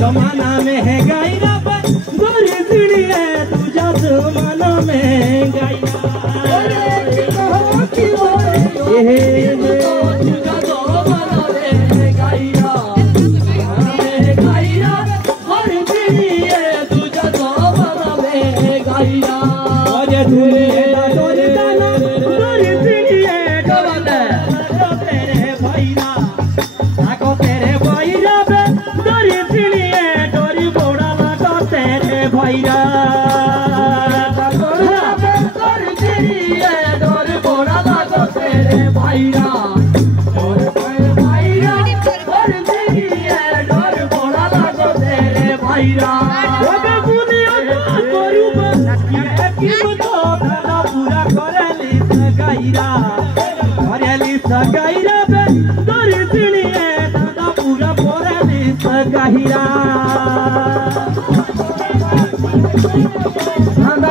जमाना में है गायरा गोरी सीढ़ी है तुझा जमाना में गायरा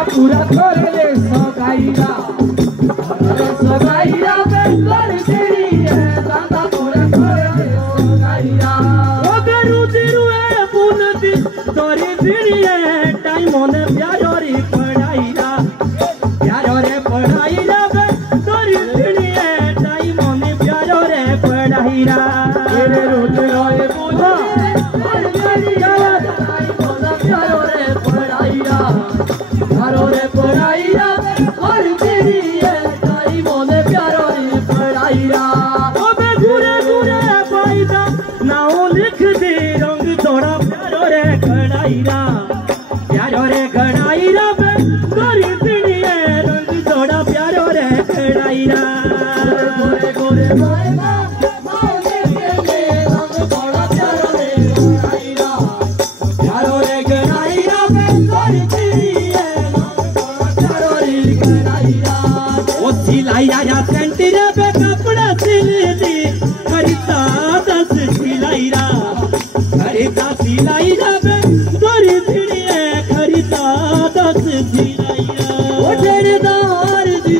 पूरा करे सगाईरा सगाईरा कर तेरी है दादा पूरा करे सगाईरा ओ गरु दिरु है बुनती तोरी दिरी है टाइम होने प्यारो रे पढ़ाईरा प्यारो रे पढ़ाईरा तोरी दिरी है टाइम होने प्यारो रे पढ़ाईरा तेरे रोते रोए बुना और मेरी याद आई बोला प्यारो रे पढ़ाईरा प्यारो रे पढ़ाईरा और तेरी है ताई मोने प्यारो रे पढ़ाईरा ओ बे घुरे घुरे पाईदा नाओ लिख दे रंग थोड़ा प्यारो रे कढ़ाईरा प्यारो रे कढ़ाईरा बे गोरी सीढ़ी है रंग थोड़ा प्यारो रे कढ़ाईरा घुरे घुरे पाईदा नाओ लिख दे रंग थोड़ा प्यारो रे कढ़ाईरा प्यारो रे कढ़ाईरा बे गोरी सीढ़ी सिलाईरा सेंटीरे पे कपड़ा सिलती खरीदा 10 सिलाईरा खरीदा सिलाईरा पे गोरी सीढ़ी है खरीदा 10 सिलाईरा ओ ठेकेदार जी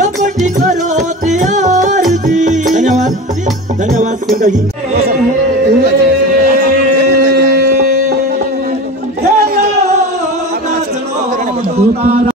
रपटी करो तैयार जी धन्यवाद सिंह जी